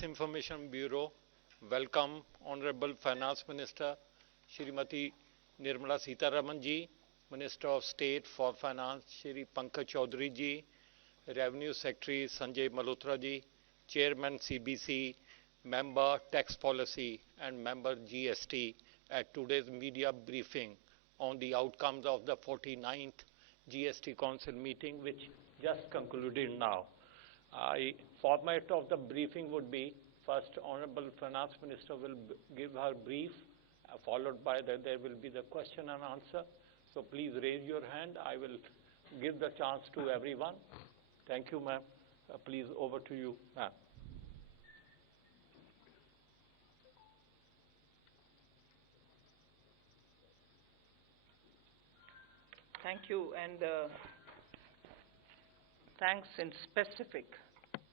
Information Bureau welcome Honorable Finance Minister Shrimati Nirmala Sitharaman ji, Minister of State for Finance Shri Pankaj Chaudhary ji, Revenue Secretary Sanjay Malhotra ji, Chairman CBC, Member Tax Policy and Member GST at today's media briefing on the outcomes of the 49th GST Council meeting which just concluded now. Format of the briefing would be first Honorable Finance Minister will give her brief, followed by that there will be the question and answer. So please raise your hand. I will give the chance to everyone. Thank you, ma'am. Please over to you, ma'am. Thank you, and thanks in specific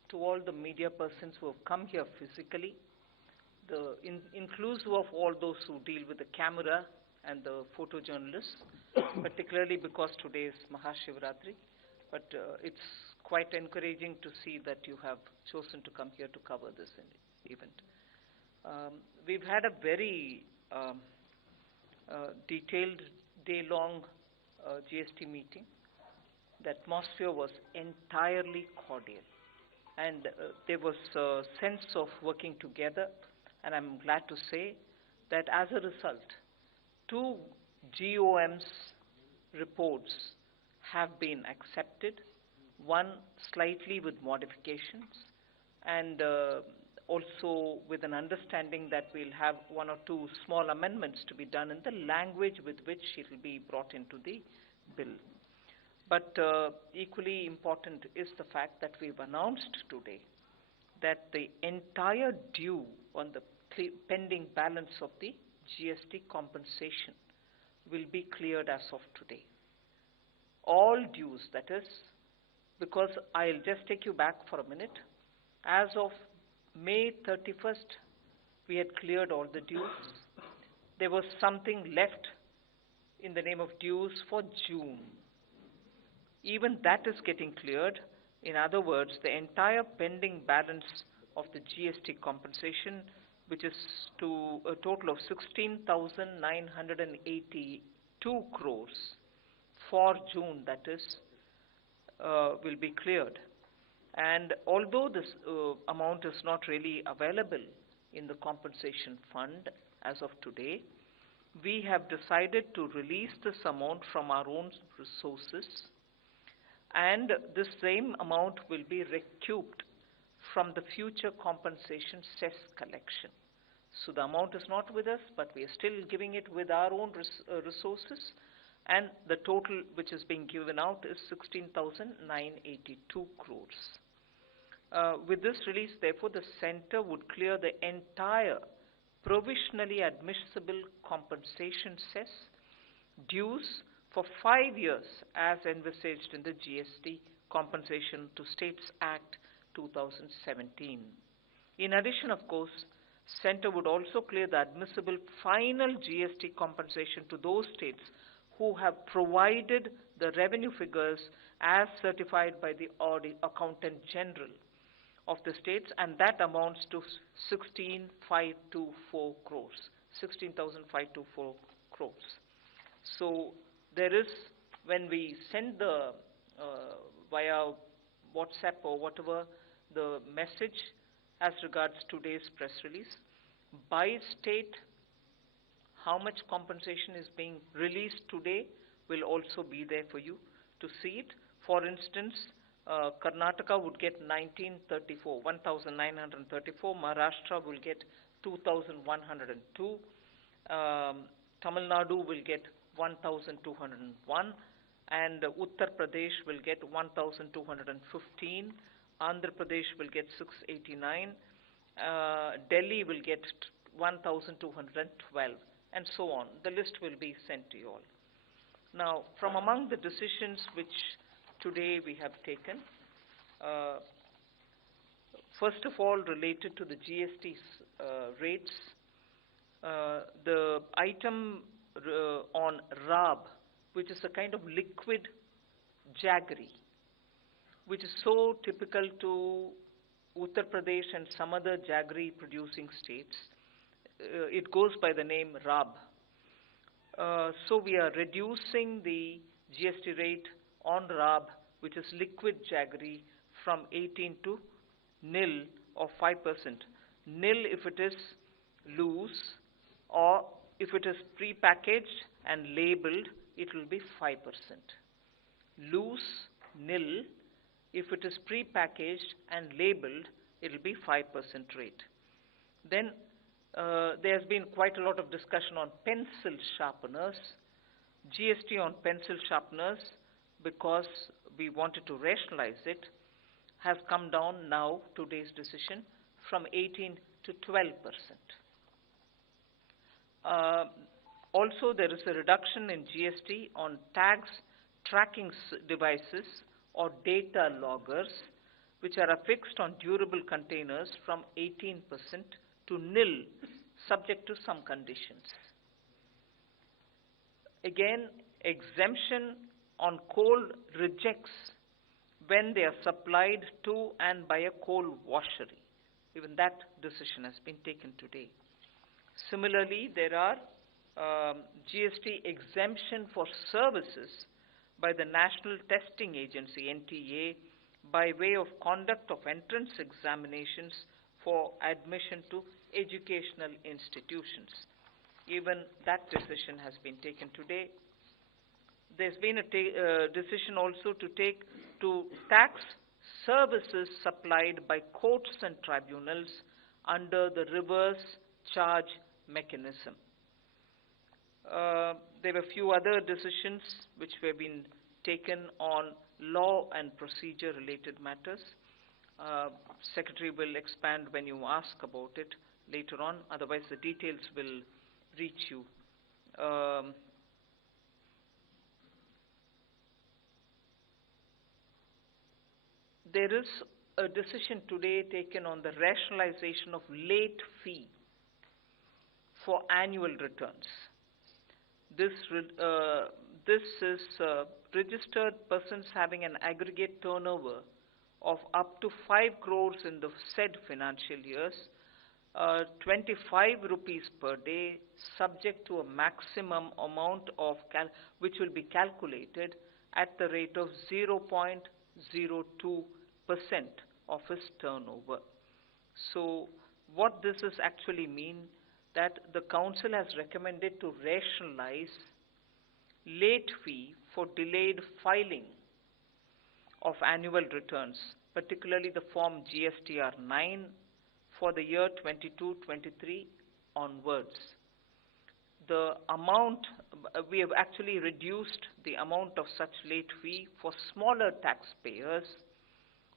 to all the media persons who have come here physically, inclusive of all those who deal with the camera and the photojournalists, particularly because today is Mahashivratri. But it's quite encouraging to see that you have chosen to come here to cover this event. We've had a very detailed, day-long GST meeting. The atmosphere was entirely cordial, and there was a sense of working together, and I'm glad to say that as a result, 2 GOM's reports have been accepted, one slightly with modifications, and also with an understanding that we'll have 1 or 2 small amendments to be done in the language with which it will be brought into the bill. But equally important is the fact that we've announced today that the entire due on the pending balance of the GST compensation will be cleared as of today. All dues, that is, because I'll just take you back for a minute. As of May 31st, we had cleared all the dues. There was something left in the name of dues for June. Even that is getting cleared. In other words, the entire pending balance of the GST compensation, which is to a total of 16,982 crores for June, that is, will be cleared. And although this amount is not really available in the compensation fund as of today, we have decided to release this amount from our own resources, and the same amount will be recouped from the future compensation cess collection. So the amount is not with us, but we are still giving it with our own resources, and the total which is being given out is 16,982 crores. With this release, therefore, the center would clear the entire provisionally admissible compensation cess dues for 5 years as envisaged in the GST Compensation to States Act 2017. In addition, of course, center would also clear the admissible final GST compensation to those states who have provided the revenue figures as certified by the Accountant General of the states, and that amounts to 16,524 crores, 16,524 crores. So there is, when we send the via WhatsApp or whatever the message as regards today's press release, by state, how much compensation is being released today will also be there for you to see it. For instance, Karnataka would get 1,934, Maharashtra will get 2,102, Tamil Nadu will get 1,201, and Uttar Pradesh will get 1,215, Andhra Pradesh will get 689, Delhi will get 1,212, and so on. The list will be sent to you all. Now, from among the decisions which today we have taken, first of all, related to the GST rates, the item on RAB, which is a kind of liquid jaggery, which is so typical to Uttar Pradesh and some other Jaggery producing states. It goes by the name RAB. So we are reducing the GST rate on RAB, which is liquid Jaggery, from 18 to nil or 5%. Nil if it is loose, or if it is pre-packaged and labeled, it will be 5%. Loose, nil. If it is pre-packaged and labeled, it will be 5% rate. Then there's been quite a lot of discussion on pencil sharpeners. GST on pencil sharpeners, because we wanted to rationalize it, has come down now, today's decision, from 18 to 12%. Also, there is a reduction in GST on tags, tracking devices, or data loggers, which are affixed on durable containers, from 18% to nil, subject to some conditions. Again, exemption on coal rejects when they are supplied to and by a coal washery. Even that decision has been taken today. Similarly, there are GST exemption for services by the National Testing Agency, NTA, by way of conduct of entrance examinations for admission to educational institutions. Even that decision has been taken today. There's been a decision also to tax services supplied by courts and tribunals under the reverse charge mechanism. There were a few other decisions which have been taken on law and procedure related matters. Secretary will expand when you ask about it later on, otherwise the details will reach you. There is a decision today taken on the rationalization of late fee for annual returns. This is registered persons having an aggregate turnover of up to 5 crores in the said financial years, 25 rupees per day, subject to a maximum amount of which will be calculated at the rate of 0.02% of his turnover. So what this is actually mean, that the council has recommended to rationalize late fee for delayed filing of annual returns, particularly the form GSTR 9 for the year 22-23 onwards. The amount, we have actually reduced the amount of such late fee for smaller taxpayers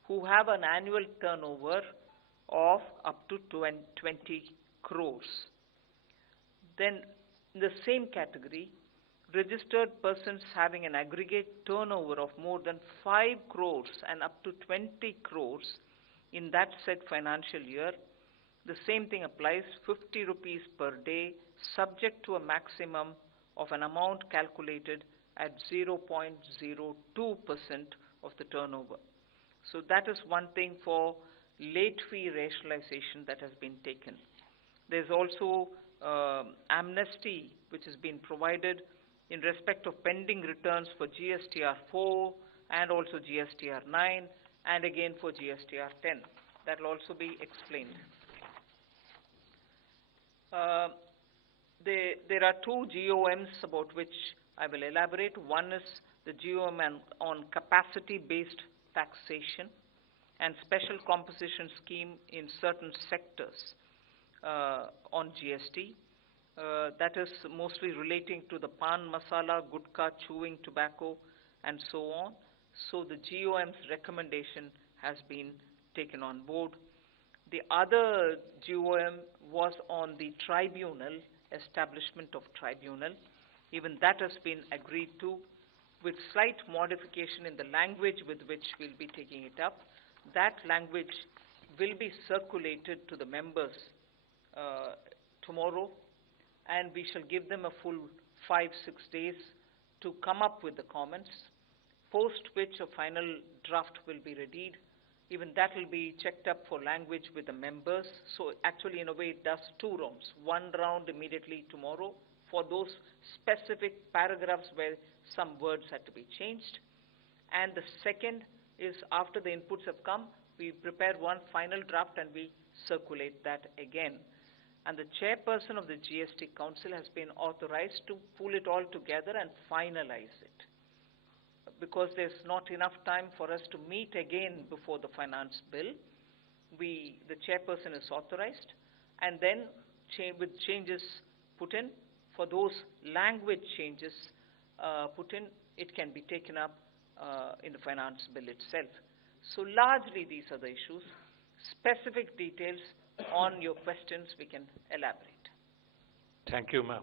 who have an annual turnover of up to 20 crores. Then in the same category, registered persons having an aggregate turnover of more than 5 crores and up to 20 crores in that said financial year, the same thing applies, 50 rupees per day, subject to a maximum of an amount calculated at 0.02% of the turnover. So that is one thing for late fee rationalization that has been taken. There's also amnesty which has been provided in respect of pending returns for GSTR 4 and also GSTR 9 and again for GSTR 10. That will also be explained. There are two GOMs about which I will elaborate. One is the GOM on capacity-based taxation and special composition scheme in certain sectors on GST. That is mostly relating to the pan masala, gudka, chewing tobacco, and so on. So the GOM's recommendation has been taken on board. The other GOM was on the tribunal, establishment of tribunal. Even that has been agreed to, with slight modification in the language with which we'll be taking it up. That language will be circulated to the members tomorrow, and we shall give them a full 5-6 days to come up with the comments, post which a final draft will be readied. Even that will be checked up for language with the members. So actually, in a way, it does 2 rounds. One round immediately tomorrow for those specific paragraphs where some words had to be changed. And the second is after the inputs have come, we prepare one final draft and we circulate that again. And the chairperson of the GST Council has been authorized to pull it all together and finalize it. Because there's not enough time for us to meet again before the finance bill, the chairperson is authorized, and then with changes put in, for those language changes put in, it can be taken up in the finance bill itself. So largely these are the issues. Specific details on your questions we can elaborate. Thank you, ma'am.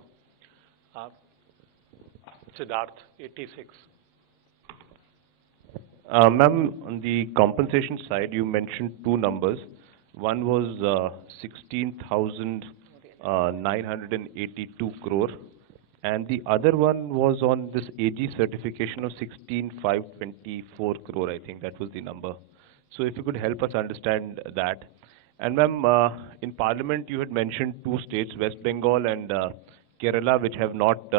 Siddharth, 86. Ma'am, on the compensation side, you mentioned 2 numbers. One was 16,982 crore, and the other one was on this AG certification of 16,524 crore. I think that was the number. So if you could help us understand that. And ma'am, in Parliament, you had mentioned 2 states, West Bengal and Kerala, which have not,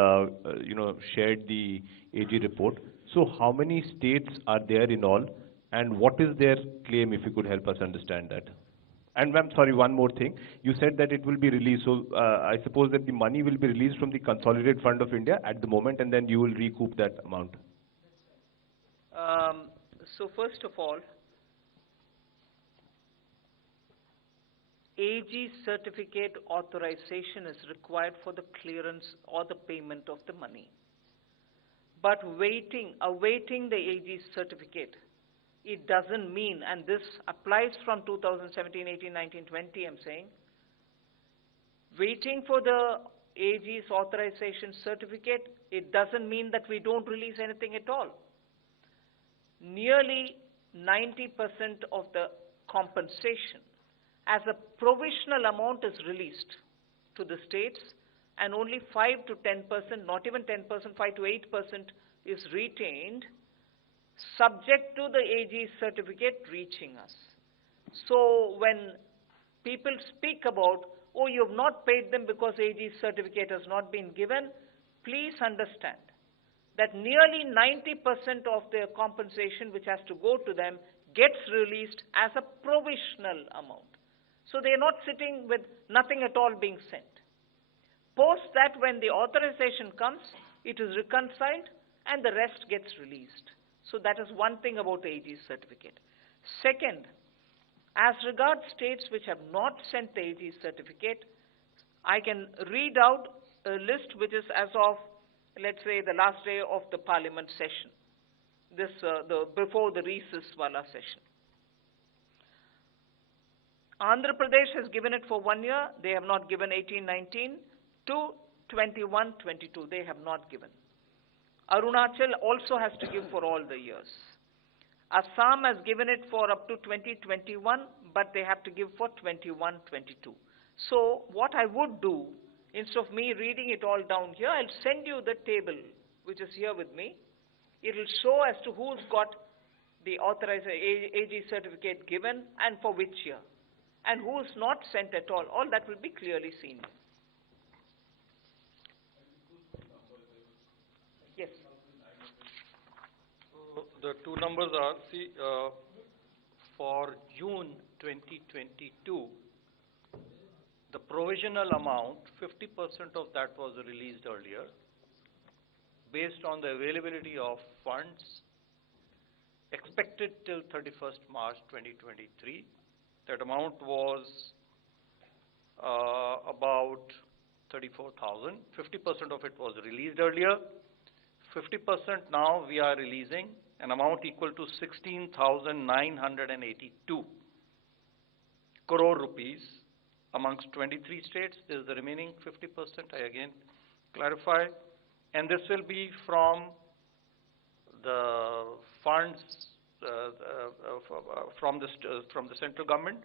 shared the AG report. So how many states are there in all, and what is their claim, if you could help us understand that? And ma'am, sorry, one more thing. You said that it will be released, so I suppose that the money will be released from the Consolidated Fund of India at the moment, and then you will recoup that amount. So first of all, AG certificate authorization is required for the clearance or the payment of the money. But awaiting the AG certificate, it doesn't mean, and this applies from 2017, 18, 19, 20, I'm saying, waiting for the AG's authorization certificate, it doesn't mean that we don't release anything at all. Nearly 90% of the compensation as a provisional amount is released to the states, and only 5 to 10%, not even 10%, 5 to 8% is retained, subject to the AG certificate reaching us. So when people speak about, oh, you have not paid them because AG certificate has not been given, please understand that nearly 90% of their compensation which has to go to them gets released as a provisional amount. So they are not sitting with nothing at all being sent. Post that, when the authorization comes, it is reconciled and the rest gets released. So that is one thing about the AG certificate. Second, as regards states which have not sent the AG certificate, I can read out a list which is as of, let's say, the last day of the Parliament session, before the recess wala session. Andhra Pradesh has given it for 1 year. They have not given 18-19 to 21-22. They have not given. Arunachal also has to give for all the years. Assam has given it for up to 2021, but they have to give for 21-22. So what I would do, instead of me reading it all down here, I'll send you the table, which is here with me. It will show as to who's got the authorized AG certificate given and for which year, and who's not sent at all. All that will be clearly seen. Yes. So the 2 numbers are, for June 2022, the provisional amount, 50% of that was released earlier, based on the availability of funds expected till 31st March 2023. That amount was about 34,000. 50% of it was released earlier. 50% now we are releasing an amount equal to 16,982 crore rupees amongst 23 states. This is the remaining 50%, I again clarify. And this will be from the funds from the central government,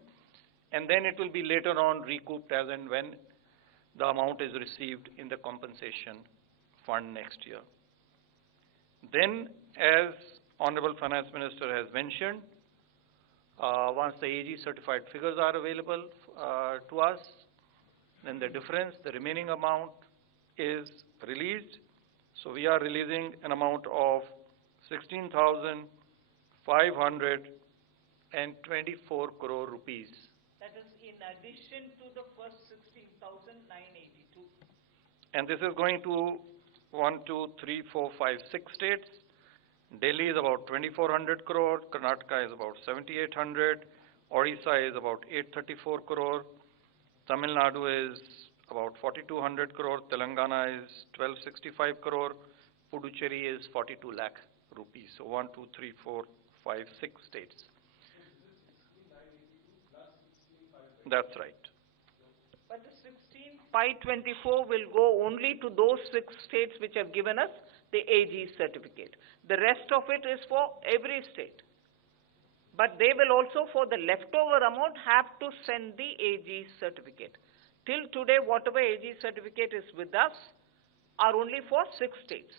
and then it will be later on recouped as and when the amount is received in the compensation fund next year. Then, as Honorable Finance Minister has mentioned, Once the AG certified figures are available to us, then the difference, the remaining amount is released. So we are releasing an amount of 16,524 crore rupees. That is in addition to the first 16,982. And this is going to 1, 2, 3, 4, 5, 6 states. Delhi is about 2,400 crore, Karnataka is about 7,800, Odisha is about 834 crore, Tamil Nadu is about 4,200 crore, Telangana is 1,265 crore, Puducherry is 42 lakh rupees. So 1, 2, 3, 4, 5, 6 states. That's right. But the 16,524 will go only to those 6 states which have given us the AG certificate. The rest of it is for every state. But they will also, for the leftover amount, have to send the AG certificate. Till today, whatever AG certificate is with us are only for 6 states,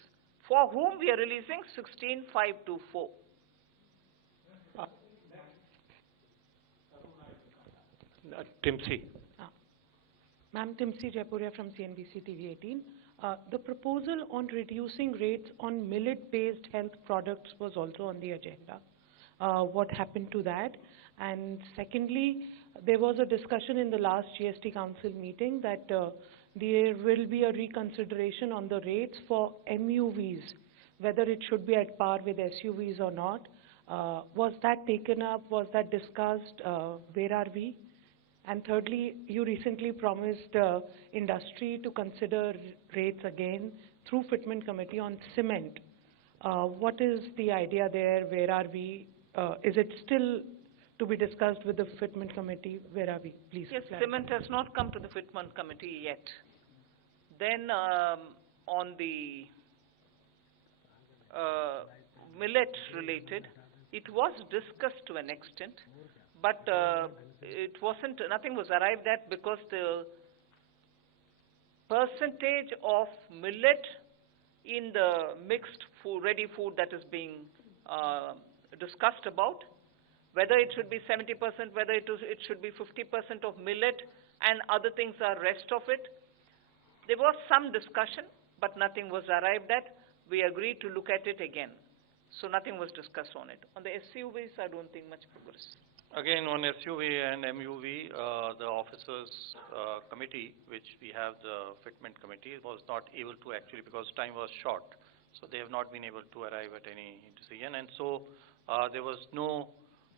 for whom we are releasing 16,524. Timsi. Ma'am, Timsi Jaipuria from CNBC TV 18. The proposal on reducing rates on millet-based health products was also on the agenda. What happened to that? And secondly, there was a discussion in the last GST Council meeting that there will be a reconsideration on the rates for MUVs, whether it should be at par with SUVs or not. Was that taken up? Was that discussed? Where are we? And thirdly, you recently promised industry to consider rates again through Fitment Committee on cement. What is the idea there? Where are we? Is it still to be discussed with the Fitment Committee? Where are we? Please. Yes, cement has not come to the Fitment Committee yet. Then on the millet related, it was discussed to an extent, but nothing was arrived at because the percentage of millet in the mixed food, ready food that is being discussed about, whether it should be 70%, whether it should be 50% of millet and other things are rest of it. There was some discussion, but nothing was arrived at. We agreed to look at it again. So nothing was discussed on it. On the SUVs, I don't think much progress. Again, on SUV and MUV, the officers committee, which we have the Fitment Committee, was not able to actually, because time was short. So they have not been able to arrive at any decision. And so there was no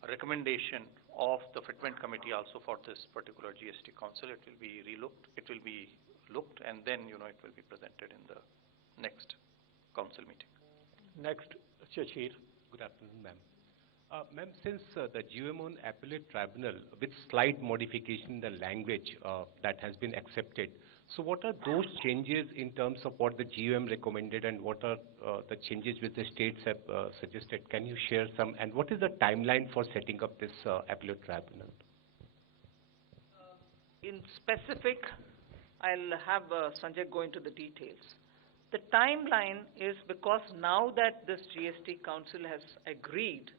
recommendation of the Fitment Committee also for this particular GST Council. It will be relooked. It will be looked, and then, it will be presented in the next council meeting. Next, Shashir. Good afternoon, ma'am. Ma'am, since the GMO Appellate Tribunal, with slight modification in the language that has been accepted, so what are those changes in terms of what the GUM recommended and what are the changes which the states have suggested? Can you share some? And what is the timeline for setting up this Appellate Tribunal? In specific, I'll have Sanjay go into the details. The timeline is because now that this GST Council has agreed,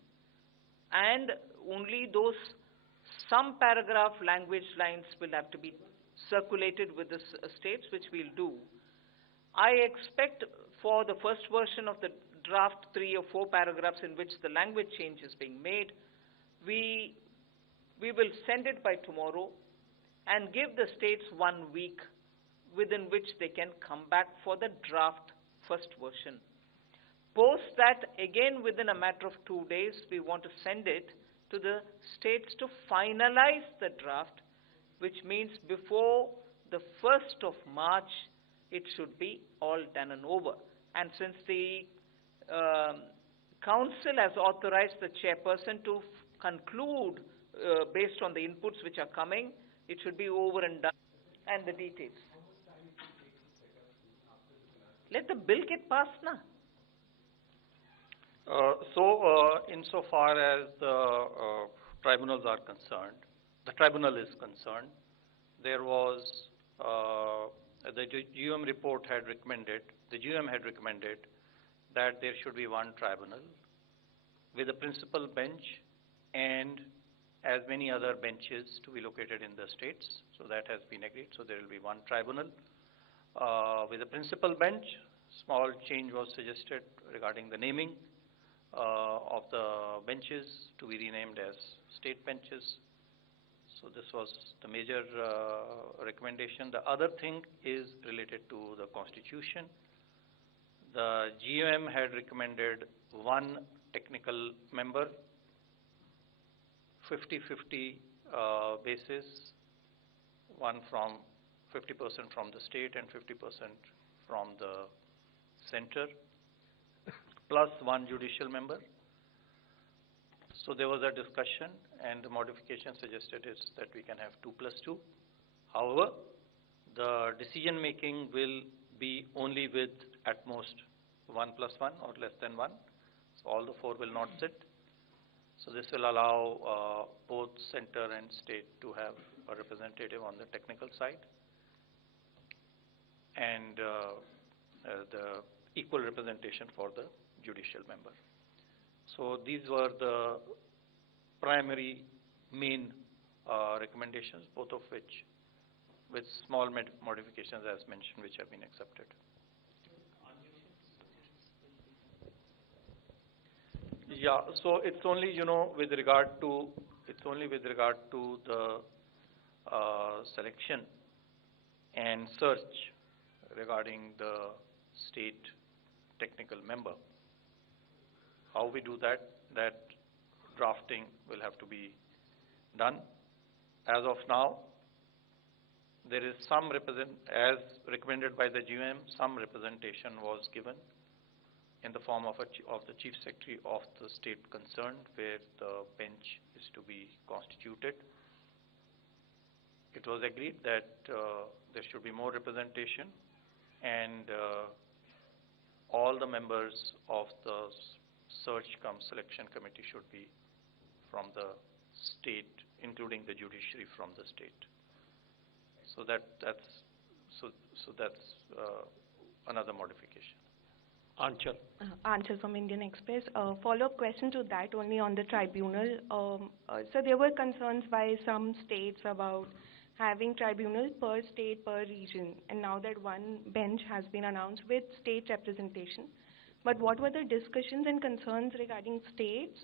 and only those some paragraph language lines will have to be circulated with the states, which we'll do. I expect for the first version of the draft 3 or 4 paragraphs in which the language change is being made, we will send it by tomorrow and give the states 1 week within which they can come back for the draft first version. Post that, again within a matter of 2 days, we want to send it to the states to finalize the draft, which means before the 1st of March, it should be all done and over. And since the Council has authorized the chairperson to conclude based on the inputs which are coming, it should be over and done, and the details. Let the bill get passed now. Insofar as the tribunals are concerned, the tribunal is concerned, there was, the GUM report had recommended, the GUM had recommended that there should be one tribunal with a principal bench and as many other benches to be located in the states. So that has been agreed. So there will be one tribunal with a principal bench. Small change was suggested regarding the naming of the benches to be renamed as state benches. So this was the major recommendation. The other thing is related to the constitution. The GM had recommended one technical member, 50-50 basis, one from 50% from the state and 50% from the center, plus one judicial member. So there was a discussion, and the modification suggested is that we can have 2+2. However, the decision making will be only with at most 1+1 or less than 1. So all the 4 will not sit. So this will allow both center and state to have a representative on the technical side, and the equal representation for the judicial member. So these were the primary main recommendations, both of which with small modifications as mentioned, which have been accepted. Yeah, so it's only, with regard to the selection and search regarding the state technical member. How we do that drafting will have to be done. As of now, there is some as recommended by the GM, some representation was given in the form of the Chief Secretary of the state concerned, where the bench is to be constituted. It was agreed that there should be more representation, and all the members of the search cum selection committee should be from the state, including the judiciary from the state. So that's another modification. Anchal. Anchal from Indian Express. Follow-up question to that, only on the tribunal. So there were concerns by some states about having tribunal per state, per region, and now that one bench has been announced with state representation. But what were the discussions and concerns regarding states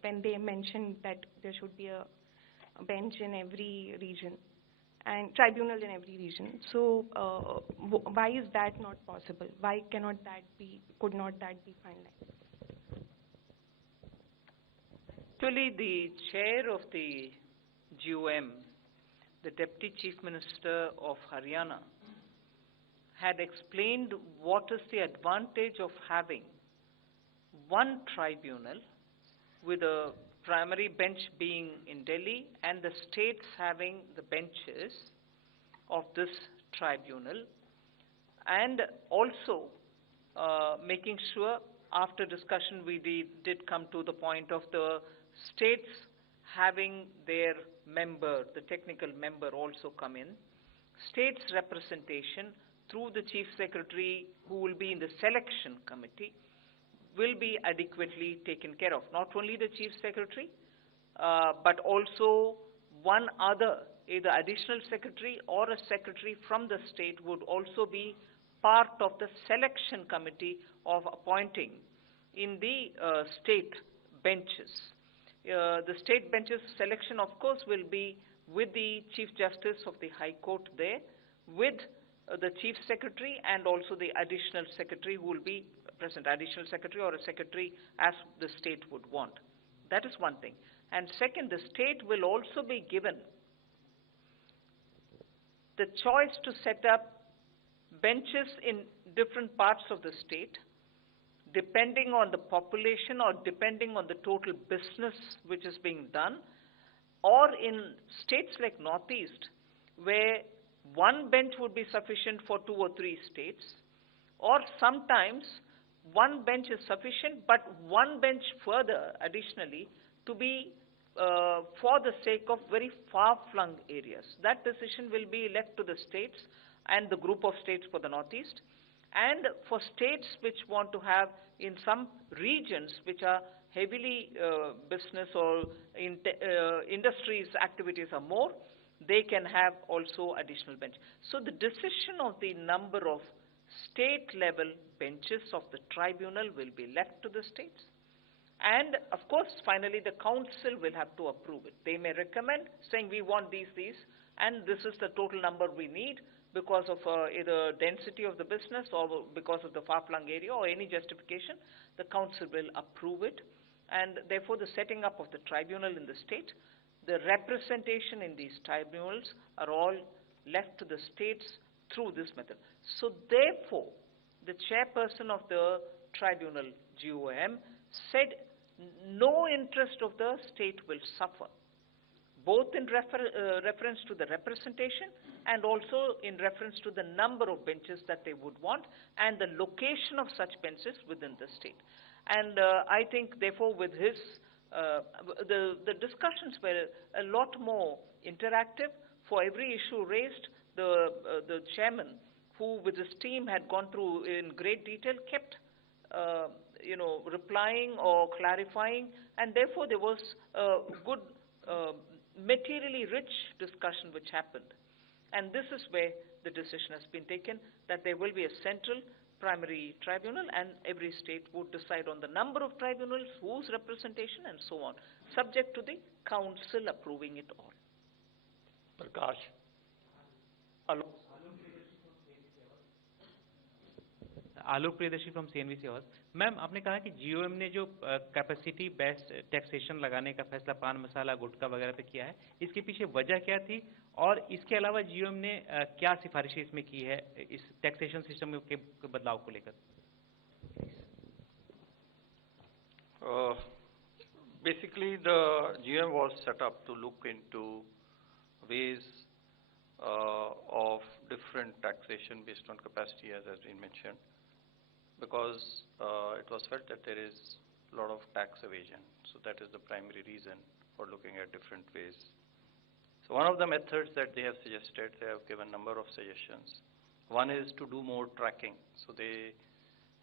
when they mentioned that there should be a bench in every region and tribunal in every region? So why is that not possible? Why could not that be finalized? Actually, the chair of the GOM, the Deputy Chief Minister of Haryana, had explained what is the advantage of having one tribunal with a primary bench being in Delhi and the states having the benches of this tribunal, and also making sure, after discussion we did come to the point of the states having their member, the technical member, also come in. States representation through the Chief Secretary, who will be in the selection committee, will be adequately taken care of. Not only the Chief Secretary, but also one other, either additional secretary or a secretary from the state, would also be part of the selection committee of appointing in the state benches. The state benches selection, of course, will be with the Chief Justice of the High Court there, with the Chief Secretary and also the additional secretary who will be present, additional secretary or a secretary as the state would want. That is one thing. And second, the state will also be given the choice to set up benches in different parts of the state, depending on the population or depending on the total business which is being done, or in states like Northeast, where one bench would be sufficient for 2 or 3 states, or sometimes one bench is sufficient, but one bench further additionally to be for the sake of very far-flung areas. That decision will be left to the states and the group of states for the Northeast. And for states which want to have in some regions which are heavily business or industries' activities are more, they can have also additional bench. So the decision of the number of state-level benches of the tribunal will be left to the states. And, of course, finally the council will have to approve it. They may recommend, saying we want these, and this is the total number we need because of either density of the business or because of the far-flung area or any justification. The council will approve it. And therefore, the setting up of the tribunal in the state, the representation in these tribunals are all left to the states through this method. So therefore, the chairperson of the tribunal, GOM, said no interest of the state will suffer, both in reference to the representation and also in reference to the number of benches that they would want and the location of such benches within the state. And I think, therefore, with his, the discussions were a lot more interactive. For every issue raised, the chairman, who with his team had gone through in great detail, kept replying or clarifying, and therefore there was a good, materially rich discussion which happened. And this is where the decision has been taken, that there will be a central primary tribunal, and every state would decide on the number of tribunals, whose representation, and so on, subject to the council approving it all. Prakash. Alok Priyadarshi from CNBC आवाज। Ma'am, आपने कहा कि GOM ने जो capacity based taxation लगाने का फैसला पान मसाला गुटखा वगैरह पे किया है, इसके पीछे वजह क्या थी और इसके अलावा GOM ने क्या सिफारिशें इसमें की है इस टैक्सेशन सिस्टम के बदलाव को लेकर? Basically, the GOM was set up to look into ways of different taxation based on capacity, as has been mentioned, because it was felt that there is a lot of tax evasion. So that is the primary reason for looking at different ways. So one of the methods that they have suggested, they have given a number of suggestions. One is to do more tracking. So they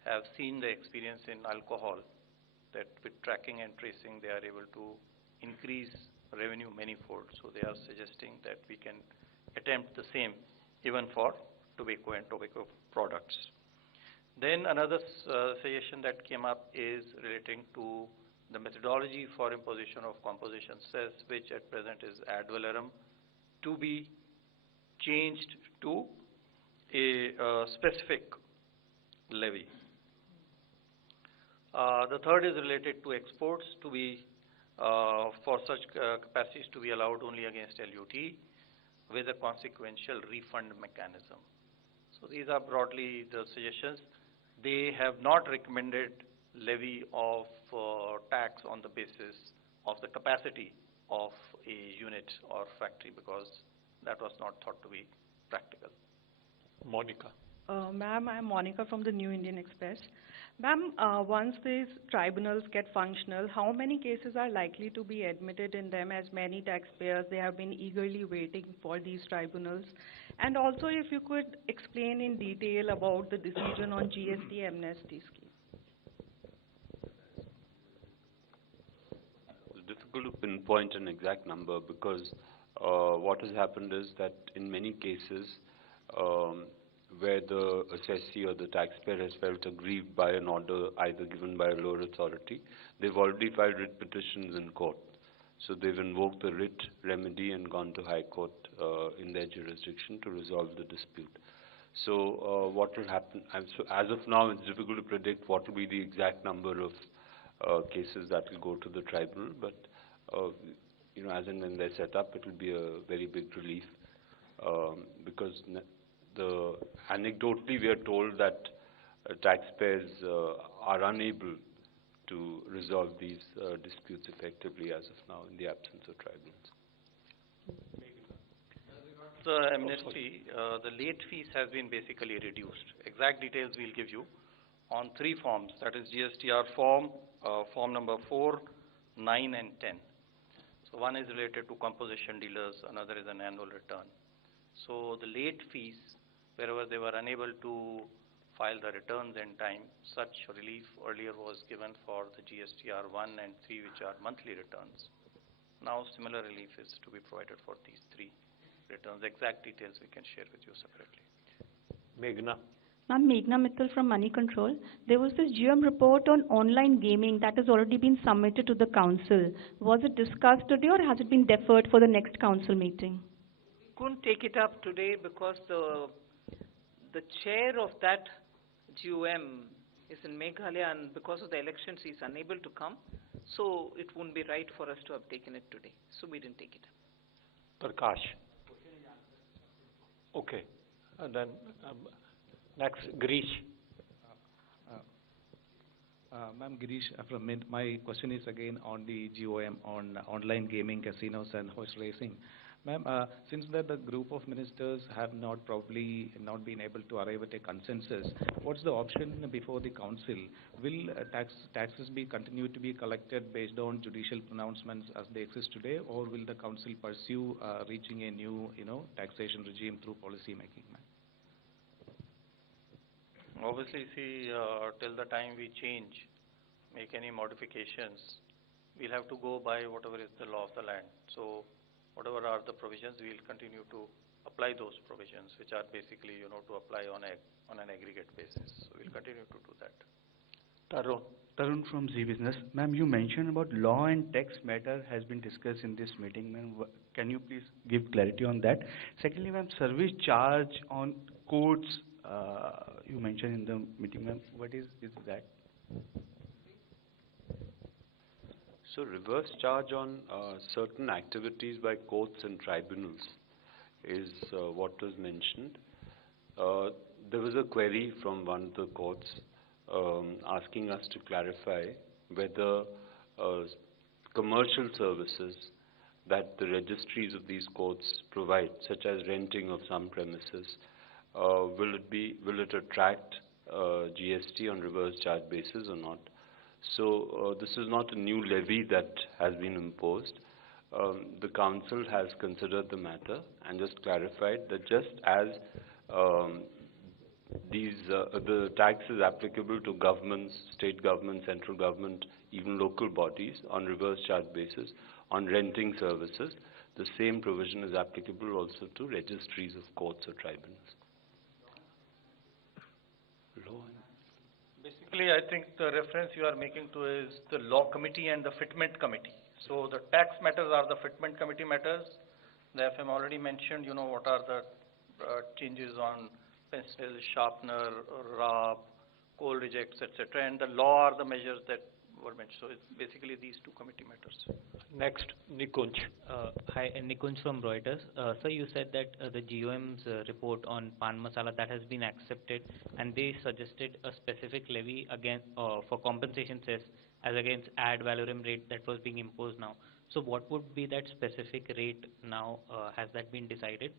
have seen the experience in alcohol, that with tracking and tracing they are able to increase revenue manifold. So they are suggesting that we can attempt the same even for tobacco and tobacco products. Then another suggestion that came up is relating to the methodology for imposition of composition cess, which at present is ad valorem, to be changed to a specific levy. The third is related to exports, to be for such capacities to be allowed only against LUT with a consequential refund mechanism. So these are broadly the suggestions. They have not recommended levy of tax on the basis of the capacity of a unit or factory, because that was not thought to be practical. Monica. Ma'am, I'm Monica from the New Indian Express. Ma'am, once these tribunals get functional, how many cases are likely to be admitted in them, as many taxpayers, they have been eagerly waiting for these tribunals? And also, if you could explain in detail about the decision on GST amnesty scheme. It's difficult to pinpoint an exact number, because what has happened is that in many cases, where the assessee or the taxpayer has felt aggrieved by an order either given by a lower authority, they've already filed writ petitions in court. So they've invoked the writ remedy and gone to High Court in their jurisdiction to resolve the dispute. So what will happen, so as of now it's difficult to predict what will be the exact number of cases that will go to the tribunal, but as and when they're set up, it will be a very big relief, because anecdotally we are told that taxpayers are unable to resolve these disputes effectively as of now in the absence of tribunals. The amnesty, the late fees have been basically reduced. Exact details we'll give you on 3 forms, that is GSTR form, form number 4, 9 and 10. So one is related to composition dealers, another is an annual return. So the late fees, wherever they were unable to file the returns in time, such relief earlier was given for the GSTR 1 and 3, which are monthly returns. Now similar relief is to be provided for these three returns. Exact details we can share with you separately. Meghna. Ma'am, Meghna Mittal from Money Control. There was this GM report on online gaming that has already been submitted to the council. Was it discussed today or has it been deferred for the next council meeting? Couldn't take it up today because the chair of that GOM is in Meghalaya, and because of the elections he is unable to come. So it wouldn't be right for us to have taken it today. So we didn't take it up. Prakash. Okay. And then next, Girish. Ma'am, Girish from Mint. My question is again on the GOM on online gaming, casinos and horse racing. Ma'am, since that the group of ministers have probably not been able to arrive at a consensus, what's the option before the council? Will taxes be continued to be collected based on judicial pronouncements as they exist today, or will the council pursue reaching a new, taxation regime through policy making, ma'am? Obviously, see, till the time we make any modifications, we'll have to go by whatever is the law of the land. So whatever are the provisions, we'll continue to apply those provisions, which are basically, to apply on an aggregate basis. So we'll continue to do that. Tarun from Z Business. Ma'am, you mentioned about law and tax matter has been discussed in this meeting. Ma'am, can you please give clarity on that? Secondly, ma'am, service charge on courts, you mentioned in the meeting, ma'am. What is that? So reverse charge on certain activities by courts and tribunals is what was mentioned. There was a query from one of the courts asking us to clarify whether commercial services that the registries of these courts provide, such as renting of some premises, will it attract GST on reverse charge basis or not? So this is not a new levy that has been imposed. The council has considered the matter and just clarified that just as the tax is applicable to governments, state government, central government, even local bodies on reverse charge basis on renting services, the same provision is applicable also to registries of courts or tribunals. Basically, I think the reference you are making to is the law committee and the fitment committee. So the tax matters are the fitment committee matters. The FM already mentioned, what are the changes on pencil, sharpener, rub, coal rejects, etc. And the law are the measures that were mentioned. So it's basically these two committee matters. Next, Nikunj. Hi, Nikunj from Reuters. Sir, you said that the GOM's report on pan masala that has been accepted, and they suggested a specific levy again for compensation cess as against ad valorem rate that was being imposed now. So what would be that specific rate now? Has that been decided?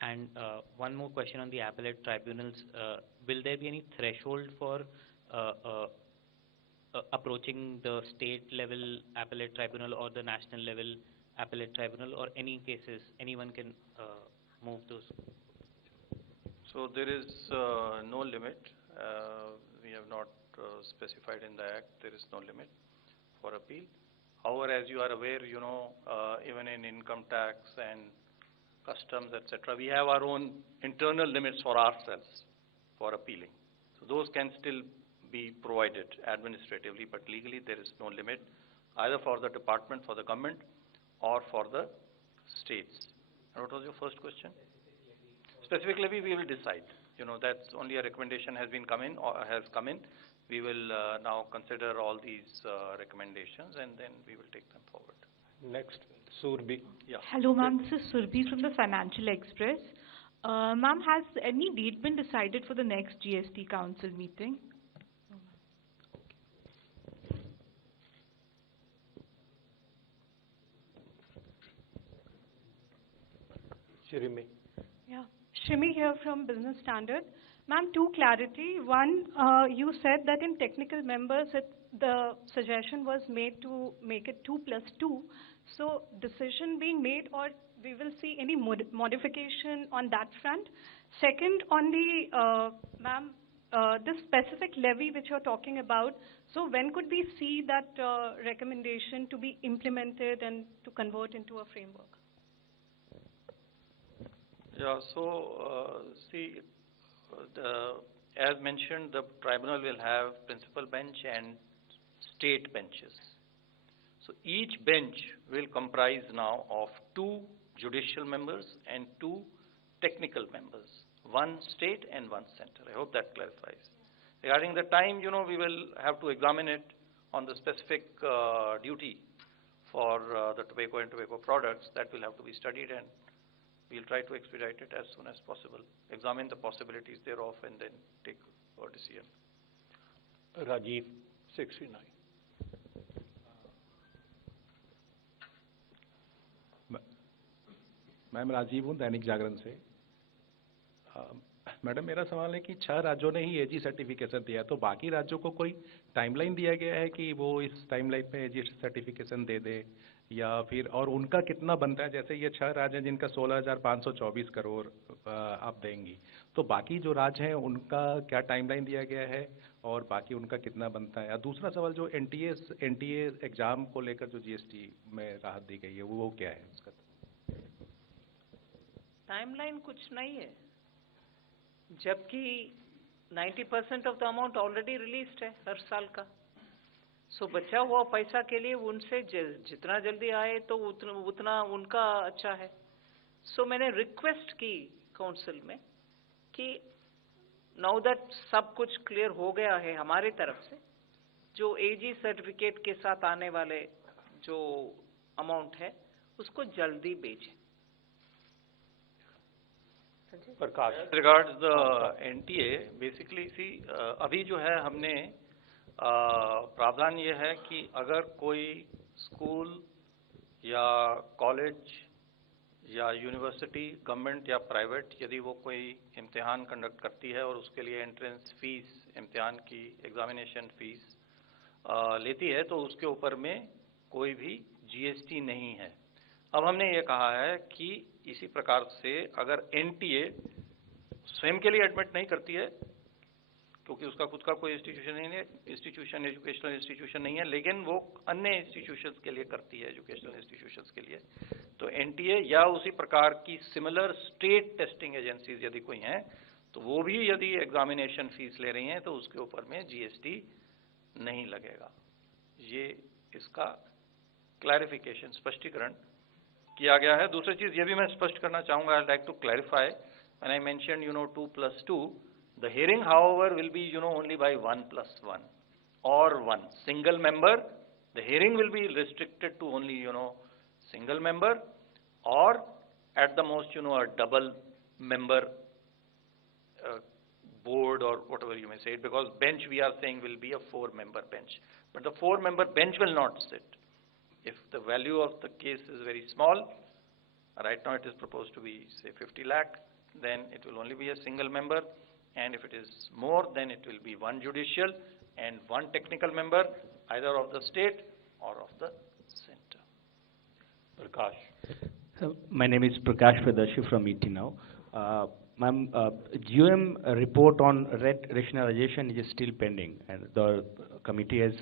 And one more question on the appellate tribunals. Will there be any threshold for approaching the state level appellate tribunal or the national level appellate tribunal, or any cases anyone can move those? So there is no limit. We have not specified in the Act. There is no limit for appeal. However, as you are aware, even in income tax and customs, etc., we have our own internal limits for ourselves for appealing. So those can still be provided administratively, but legally there is no limit either for the department, for the government, or for the states. And what was your first question? Specific levy we will decide. That's only a recommendation has come in. We will now consider all these recommendations and then we will take them forward. Next, Surbhi. Yeah. Hello, ma'am. This is Surbhi from the Financial Express. Ma'am, has any date been decided for the next GST Council meeting? Shirimi. Yeah, Shrimi here from Business Standard. Ma'am, two clarity. One, you said that in technical members, the suggestion was made to make it 2+2. So decision being made, or we will see any modification on that front? Second, on the, ma'am, this specific levy which you're talking about, so when could we see that recommendation to be implemented and to convert into a framework? Yeah, so as mentioned, the tribunal will have principal bench and state benches. So each bench will comprise now of 2 judicial members and 2 technical members, 1 state and 1 center. I hope that clarifies. Regarding the time, we will have to examine it on the specific duty for the tobacco and tobacco products. That will have to be studied, and we'll try to expedite it as soon as possible, examine the possibilities thereof, and then take a decision. Rajiv, 69. Ma'am Rajiv हूँ दैनिक जागरण से। Madam मेरा सवाल है कि 6 राज्यों ने ही एजी certification दिया, तो बाकी राज्यों को कोई टाइमलाइन दिया गया है कि वो इस टाइमलाइन पे एजी सर्टिफिकेशन दे दे, या फिर और उनका कितना बनता है? जैसे ये 6 राज्य हैं जिनका 16,524 करोड़ आप देंगी, तो बाकी जो राज्य हैं उनका क्या टाइमलाइन दिया गया है और बाकी उनका कितना बनता है? दूसरा सवाल, जो एनटीए एग्जाम को लेकर जो जीएसटी में राहत दी गई है वो क्या है उसका? टाइमलाइन कुछ नहीं है, जबकि 90% of the amount already released है हर साल का। सो बचा हुआ पैसा के लिए उनसे जितना जल्दी आए तो उतना उनका अच्छा है। सो मैंने रिक्वेस्ट की काउंसिल में कि नाउ दैट सब कुछ क्लियर हो गया है हमारी तरफ से, जो एजी सर्टिफिकेट के साथ आने वाले जो अमाउंट है उसको जल्दी भेजें। Regards the NTA, basically अभी जो है हमने प्रावधान ये है कि अगर कोई स्कूल या कॉलेज या यूनिवर्सिटी, गवर्नमेंट या प्राइवेट, यदि वो कोई इम्तिहान कंडक्ट करती है और उसके लिए एंट्रेंस फीस, इम्तिहान की एग्जामिनेशन फीस लेती है, तो उसके ऊपर में कोई भी जीएसटी नहीं है। अब हमने ये कहा है कि इसी प्रकार से अगर एनटीए स्वयं के लिए एडमिट नहीं करती है, क्योंकि उसका खुद का कोई इंस्टीट्यूशन नहीं है, एजुकेशनल इंस्टीट्यूशन नहीं है, लेकिन वो अन्य इंस्टीट्यूशंस के लिए करती है, एजुकेशनल इंस्टीट्यूशंस के लिए, तो एनटीए या उसी प्रकार की सिमिलर स्टेट टेस्टिंग एजेंसीज यदि कोई हैं, तो वो भी यदि एग्जामिनेशन फीस ले रही हैं तो उसके ऊपर में जीएसटी नहीं लगेगा। ये इसका क्लैरिफिकेशन, स्पष्टीकरण किया गया है। दूसरी चीज ये भी मैं स्पष्ट करना चाहूंगा, I like to clarify, when I mention 2+2, the hearing however will be only by 1+1 or 1 single member. The hearing will be restricted to only single member, or at the most a double member board or whatever you may say it, because bench we are saying will be a 4-member bench, but the 4-member bench will not sit. If the value of the case is very small, right now it is proposed to be say 50 lakh, then it will only be a single member, and if it is more, then it will be 1 judicial and 1 technical member, either of the state or of the center. Prakash. My name is Prakash Pradarshi from ET Now. Ma'am, GOM report on rationalization is still pending, and the committee has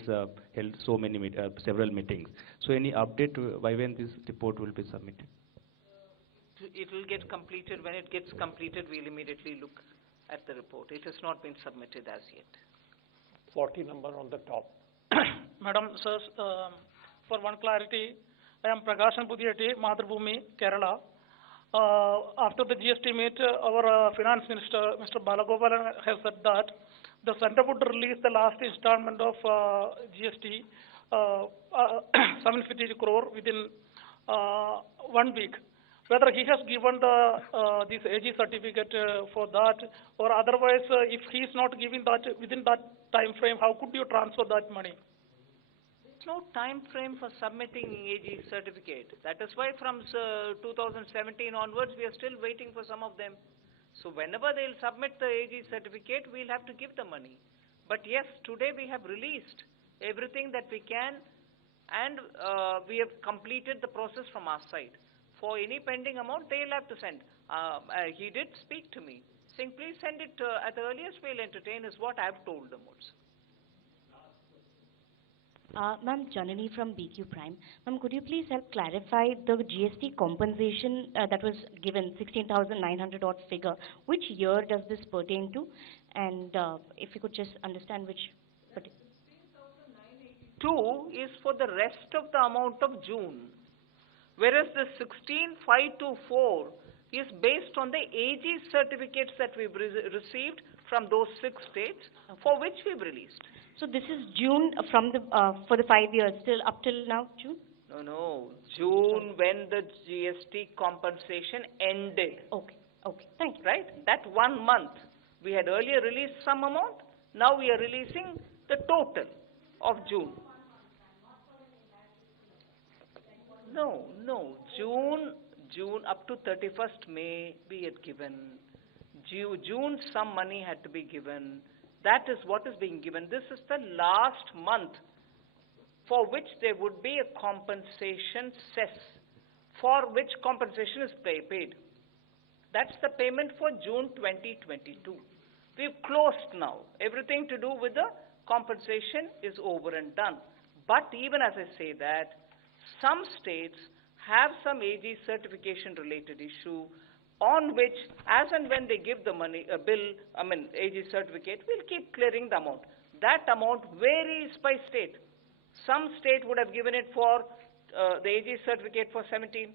held several meetings. So any update by when this report will be submitted? It will get completed. When it gets completed, we'll immediately look at the report. It has not been submitted as yet. 40 number on the top. Madam, sir, for one clarity, I am Prakashan Pudiyati, Madhubhumi, Kerala. After the GST meet, our finance minister, Mr. Balagopalan, has said that the center would release the last installment of GST, 750 crore within 1 week. Whether he has given the this AG certificate for that, or otherwise, if he is not giving that within that time frame, how could you transfer that money? There's no time frame for submitting AG certificate. That is why from 2017 onwards, we are still waiting for some of them. So whenever they'll submit the AG certificate, we'll have to give the money. But yes, today we have released everything that we can, and we have completed the process from our side. For any pending amount, they'll have to send. He did speak to me, saying, please send it at the earliest we'll entertain, is what I've told them also. Ma'am, Janani from BQ Prime. Ma'am, could you please help clarify the GST compensation that was given, 16,900 odd figure? Which year does this pertain to? And if you could just understand which. 2 is for the rest of the amount of June, whereas the 16,524 is based on the AG certificates that we've received from those 6 states, for which we've released. So this is June from the for the 5 years, still up till now, June? No, June when the GST compensation ended. Okay, thank you. Right? That 1 month. We had earlier released some amount, now we are releasing the total of June. No, June up to 31st May we had given. June some money had to be given. That is what is being given. This is the last month for which there would be a compensation cess, for which compensation is paid. That's the payment for June 2022. We've closed now. Everything to do with the compensation is over and done. But even as I say that, some states have some AG certification related issue on which, as and when they give the money, AG certificate, we'll keep clearing the amount. That amount varies by state. Some state would have given it for the AG certificate for 17.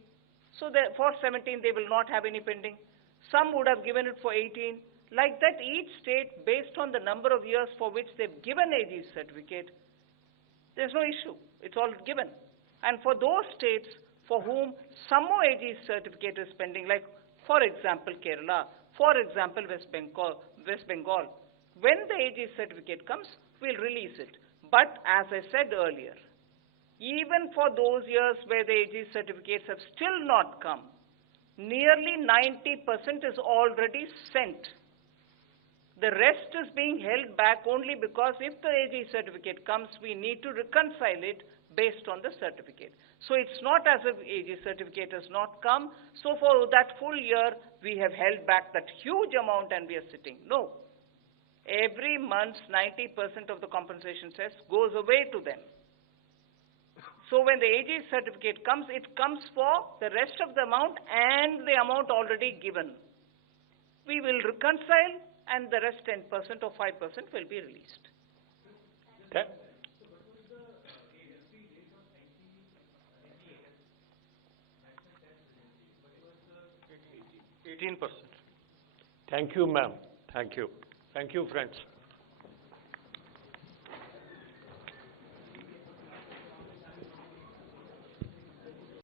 So for 17, they will not have any pending. Some would have given it for 18. Like that, each state, based on the number of years for which they've given AG certificate, there's no issue. It's all given. And for those states for whom some more AG certificate is pending, like for example Kerala, for example West Bengal, when the AG certificate comes, we'll release it. But as I said earlier, even for those years where the AG certificates have still not come, nearly 90% is already sent. The rest is being held back only because if the AG certificate comes, we need to reconcile it based on the certificate. So it's not as if AG certificate has not come, so for that full year, we have held back that huge amount and we are sitting. No. Every month, 90% of the compensation cess goes away to them. So when the AG certificate comes, it comes for the rest of the amount and the amount already given. We will reconcile and the rest 10% or 5% will be released. Okay. 18%. Thank you, ma'am. Thank you. Thank you, friends.